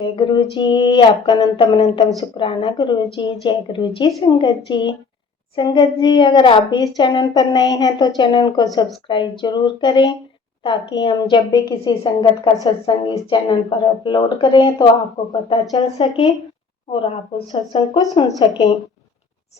जय गुरु जी। आपका अनंतम अनंतम शुक्राना गुरु जी। जय गुरु जी। संगत जी, अगर आप भी इस चैनल पर नए हैं तो चैनल को सब्सक्राइब जरूर करें, ताकि हम जब भी किसी संगत का सत्संग इस चैनल पर अपलोड करें तो आपको पता चल सके और आप उस सत्संग को सुन सकें।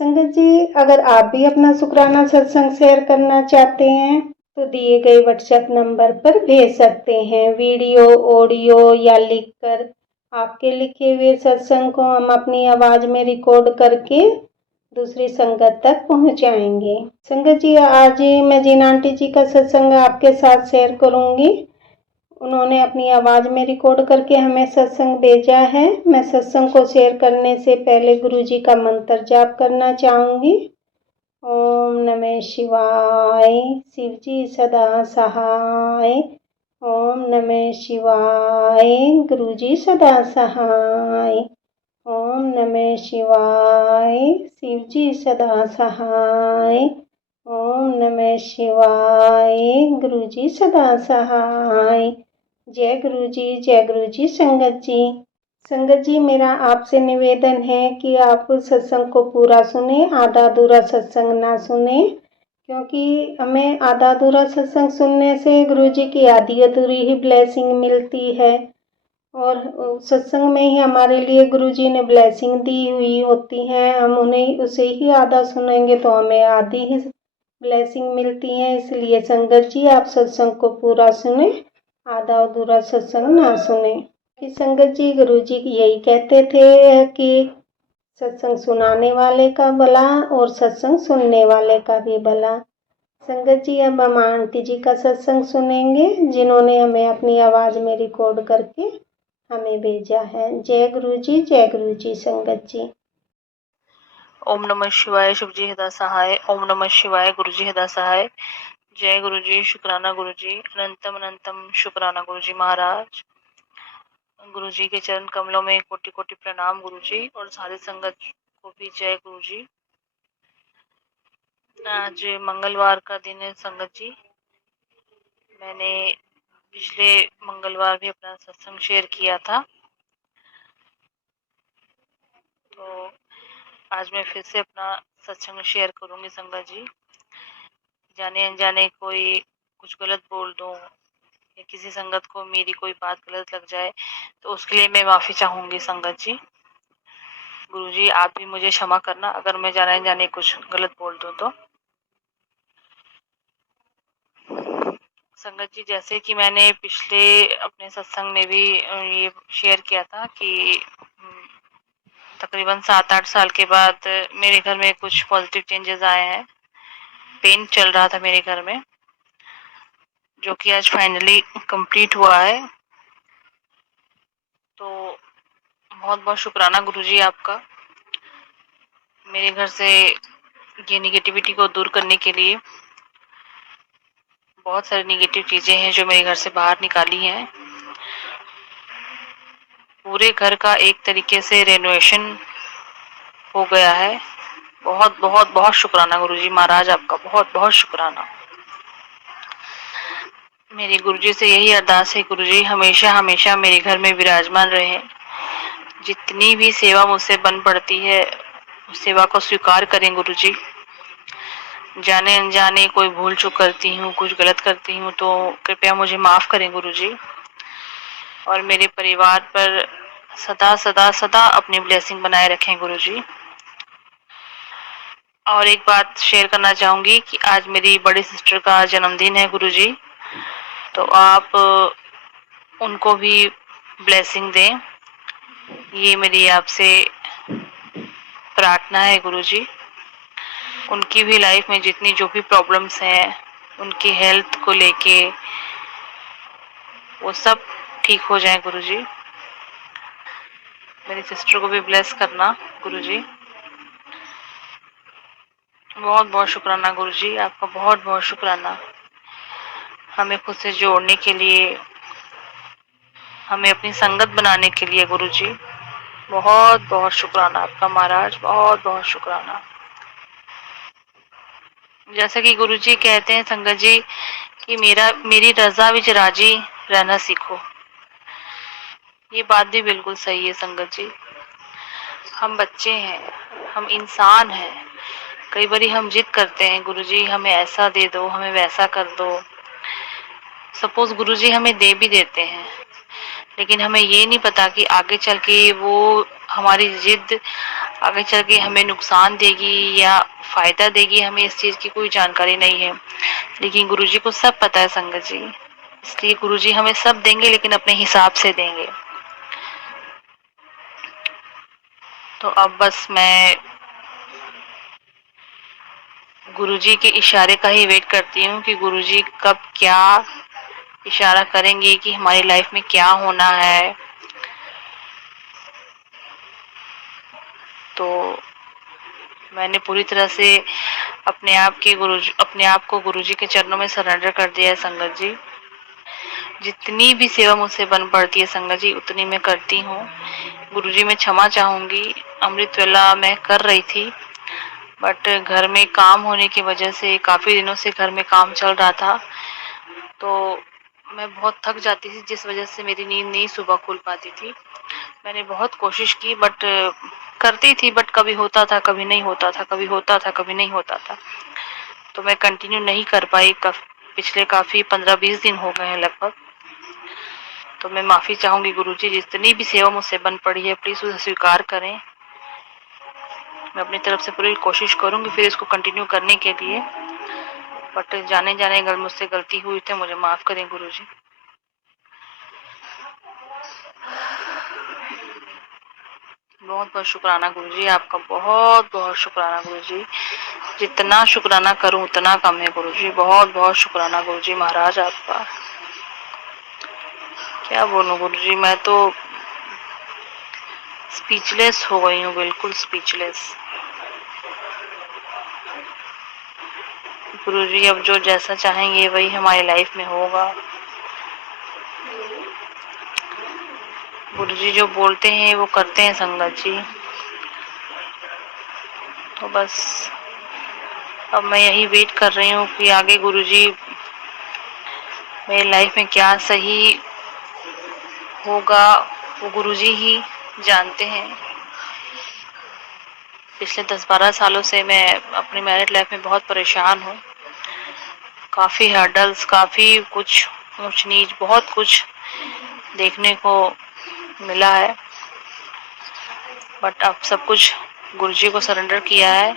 संगत जी, अगर आप भी अपना शुक्राना सत्संग शेयर करना चाहते हैं तो दिए गए व्हाट्सएप नंबर पर भेज सकते हैं। वीडियो, ऑडियो या लिखकर आपके लिखे हुए सत्संग को हम अपनी आवाज में रिकॉर्ड करके दूसरी संगत तक पहुंचाएंगे। संगत जी, आज मैं जिन आंटी जी का सत्संग आपके साथ शेयर करूंगी, उन्होंने अपनी आवाज में रिकॉर्ड करके हमें सत्संग भेजा है। मैं सत्संग को शेयर करने से पहले गुरु जी का मंत्र जाप करना चाहूंगी। ओम नमः शिवाय, शिव जी सदा सहाय। ओम नमः शिवाय, गुरु जी सदा सहाय। ओम नमः शिवाय, शिव जी सदा सहाय। ओम नमः शिवाय, गुरु जी सदा सहाय। जय गुरु जी। जय गुरु जी। संगत जी, मेरा आपसे निवेदन है कि आप सत्संग को पूरा सुने, आधा अधूरा सत्संग ना सुने, क्योंकि हमें आधा अधूरा सत्संग सुनने से गुरु जी की आधी अधूरी ही ब्लेसिंग मिलती है, और सत्संग में ही हमारे लिए गुरु जी ने ब्लेसिंग दी हुई होती है। हम उन्हें उसे ही आधा सुनेंगे तो हमें आधी ही ब्लेसिंग मिलती है। इसलिए संगत जी, आप सत्संग को पूरा सुने, आधा अधूरा सत्संग ना सुने। कि संगत जी, गुरु जी यही कहते थे कि सत्संग सुनाने वाले का भला और सत्संग सुनने वाले का भी भला। संगत जी, अब हम आंटी जी का सत्संग सुनेंगे, जिन्होंने हमें अपनी आवाज में रिकॉर्ड करके हमें भेजा है। जय गुरु जी। जय गुरु जी। संगत जी, ओम नमः शिवाय, शिव जी हृदय सहाय। ओम नमः शिवाय, गुरु जी हृदय सहाय। जय गुरु जी। शुक्राना गुरु जी। अनंतम अनंतम शुक्राना गुरु जी महाराज। गुरु जी के चरण कमलों में कोटि कोटि प्रणाम गुरु जी, और सारी संगत को भी जय गुरु जी। आज मंगलवार का दिन है संगत जी। मैंने पिछले मंगलवार भी अपना सत्संग शेयर किया था, तो आज मैं फिर से अपना सत्संग शेयर करूंगी संगत जी। जाने अनजाने कोई कुछ गलत बोल दूं या किसी संगत को मेरी कोई बात गलत लग जाए तो उसके लिए मैं माफी चाहूंगी संगत जी। गुरु जी, आप भी मुझे क्षमा करना अगर मैं जाने अनजाने कुछ गलत बोल दूं तो। संगत जी, जैसे कि मैंने पिछले अपने सत्संग में भी ये शेयर किया था कि तकरीबन 7-8 साल के बाद मेरे घर में कुछ पॉजिटिव चेंजेस आए हैं। पेन चल रहा था मेरे घर में, जो कि आज फाइनली कंप्लीट हुआ है। तो बहुत बहुत शुक्राना गुरु जी आपका, मेरे घर से ये निगेटिविटी को दूर करने के लिए। बहुत सारी निगेटिव चीजें हैं जो मेरे घर से बाहर निकाली हैं। पूरे घर का एक तरीके से रेनोवेशन हो गया है। बहुत बहुत बहुत शुक्राना गुरुजी महाराज, आपका बहुत बहुत शुक्राना। मेरी गुरुजी से यही अरदास है, गुरुजी हमेशा हमेशा मेरे घर में विराजमान रहे। जितनी भी सेवा मुझसे बन पड़ती है उस सेवा को स्वीकार करें गुरुजी। जाने अनजाने कोई भूल चूक करती हूँ, कुछ गलत करती हूँ तो कृपया मुझे माफ करें गुरुजी, और मेरे परिवार पर सदा सदा सदा अपनी ब्लेसिंग बनाए रखें गुरुजी। और एक बात शेयर करना चाहूंगी कि आज मेरी बड़ी सिस्टर का जन्मदिन है गुरुजी, तो आप उनको भी ब्लेसिंग दें, ये मेरी आपसे प्रार्थना है गुरुजी। उनकी भी लाइफ में जितनी जो भी प्रॉब्लम्स हैं, उनकी हेल्थ को लेके वो सब ठीक हो जाए गुरुजी। मेरी सिस्टर को भी ब्लेस करना गुरुजी। बहुत बहुत शुक्राना गुरुजी, आपका बहुत बहुत शुक्राना हमें खुद से जोड़ने के लिए, हमें अपनी संगत बनाने के लिए गुरुजी। बहुत बहुत शुक्राना आपका महाराज, बहुत बहुत शुक्राना। जैसा कि गुरुजी कहते हैं संगत जी कि मेरी रजा विच राजी रहना सीखो। ये बात भी बिल्कुल सही है संगत जी। हम बच्चे हैं, हम इंसान हैं। कई बारी हम जिद करते हैं, गुरुजी हमें ऐसा दे दो, हमें वैसा कर दो। सपोज गुरुजी हमें दे भी देते हैं, लेकिन हमें ये नहीं पता कि आगे चल के वो हमारी जिद आगे चल के हमें नुकसान देगी या फायदा देगी, हमें इस चीज की कोई जानकारी नहीं है। लेकिन गुरुजी को सब पता है संगत जी, इसलिए गुरुजी हमें सब देंगे, लेकिन अपने हिसाब से देंगे। तो अब बस मैं गुरुजी के इशारे का ही वेट करती हूँ कि गुरुजी कब क्या इशारा करेंगे कि हमारी लाइफ में क्या होना है। तो मैंने पूरी तरह से अपने आप को गुरुजी के चरणों में सरेंडर कर दिया है संगत जी। जितनी भी सेवा मुझसे बन पड़ती है संगत जी, उतनी मैं करती हूँ। गुरुजी मैं क्षमा चाहूंगी, अमृत वेला मैं कर रही थी, बट घर में काम होने की वजह से काफी दिनों से घर में काम चल रहा था, तो मैं बहुत थक जाती थी, जिस वजह से मेरी नींद नहीं सुबह खुल पाती थी। मैंने बहुत कोशिश की, बट करती थी, बट कभी होता था, कभी नहीं होता था, कभी होता था, कभी नहीं होता था। तो मैं कंटिन्यू नहीं कर पाई। पिछले काफी 15-20 दिन हो गए हैं लगभग। तो मैं माफी चाहूंगी गुरुजी, जितनी भी सेवा मुझसे बन पड़ी है प्लीज उसे स्वीकार करें। मैं अपनी तरफ से पूरी कोशिश करूंगी फिर इसको कंटिन्यू करने के लिए, बट जाने जाने अगर मुझसे गलती हुई तो मुझे माफ करें गुरुजी। बहुत बहुत शुक्राना गुरुजी, आपका बहुत बहुत शुक्राना गुरुजी। जितना शुक्राना करूं उतना कम है गुरुजी। बहुत बहुत शुक्राना गुरुजी महाराज आपका। क्या बोलूं गुरुजी, मैं तो स्पीचलेस हो गई हूँ, बिल्कुल स्पीचलेस। गुरुजी अब जो जैसा चाहेंगे वही हमारी लाइफ में होगा। गुरुजी जो बोलते हैं वो करते हैं संगत जी। तो बस अब मैं यही वेट कर रही हूँ कि आगे गुरुजी मेरी लाइफ में क्या सही होगा, वो गुरुजी ही जानते हैं। पिछले 10-12 सालों से मैं अपनी मैरिड लाइफ में बहुत परेशान हूँ। काफी हर्डल्स, काफी कुछ ऊंच नीच, बहुत कुछ देखने को मिला है, बट अब सब कुछ गुरुजी को सरेंडर किया है।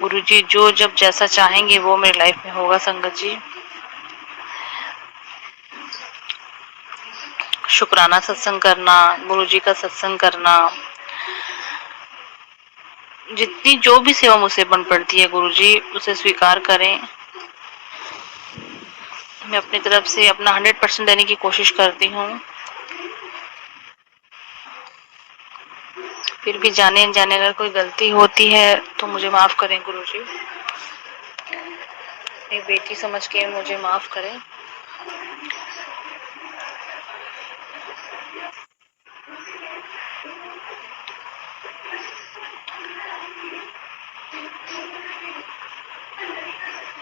गुरुजी जो जब जैसा चाहेंगे वो मेरी लाइफ में होगा संगत जी। शुक्राना सत्संग करना, गुरुजी का सत्संग करना, जितनी जो भी सेवा मुझसे बन पड़ती है गुरुजी उसे स्वीकार करें। मैं अपनी तरफ से अपना 100% देने की कोशिश करती हूँ। फिर भी जाने अनजाने अगर कोई गलती होती है तो मुझे माफ करें गुरुजी। एक बेटी समझ के मुझे माफ करें।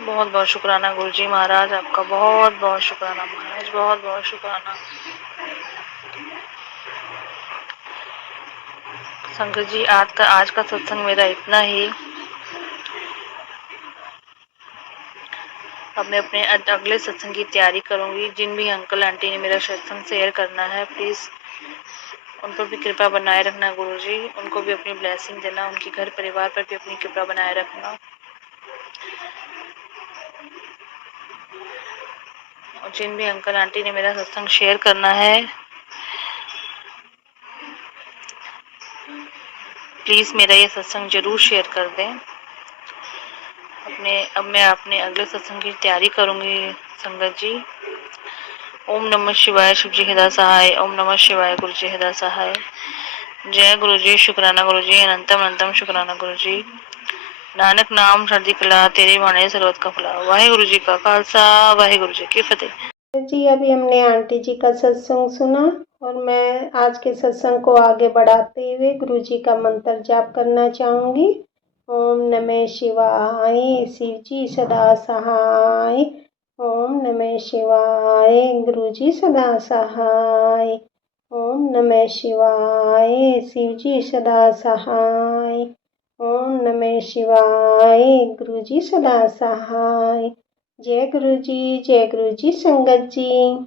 बहुत बहुत शुक्राना गुरुजी महाराज आपका, बहुत बहुत शुक्राना महाराज, बहुत बहुत शुक्राना। संगत जी आज का सत्संग मेरा इतना ही। अब मैं अपने अगले सत्संग की तैयारी करूंगी। जिन भी अंकल आंटी ने मेरा सत्संग शेयर करना है प्लीज उन पर भी कृपा बनाए रखना गुरुजी। उनको भी अपनी ब्लेसिंग देना, उनके घर परिवार पर भी अपनी कृपा बनाए रखना। और जिन भी अंकल आंटी ने मेरा सत्संग शेयर करना है प्लीज मेरा ये सत्संग जरूर शेयर कर दें। अब मैं अपने अगले सत्संग की तैयारी करूंगी संगत जी। ओम नमः शिवाय, शिव जी हृदय सहाय। ओम नमः शिवाय, गुरु जी हृदय सहाय। जय गुरु जी, शुक्राना गुरु जी, अनंतम अनंतम शुक्राना गुरु जी। नानक नाम चढ़दी कला, तेरे बाणे सर्वत का भला। वाहिगुरु जी का खालसा, वाहिगुरु जी की फतेह। जी अभी हमने आंटी जी का सत्संग सुना और मैं आज के सत्संग को आगे बढ़ाते हुए गुरु जी का मंत्र जाप करना चाहूँगी। ओम नमः शिवाय, शिव जी सदा सहाय। ओम नमः शिवाय, गुरु जी सदा सहाय। ओम नमः शिवाय। शिव जी सदा सहाय। ओम नमः शिवाय। गुरु जी सदा सहाय। जय गुरु जी संगत जी।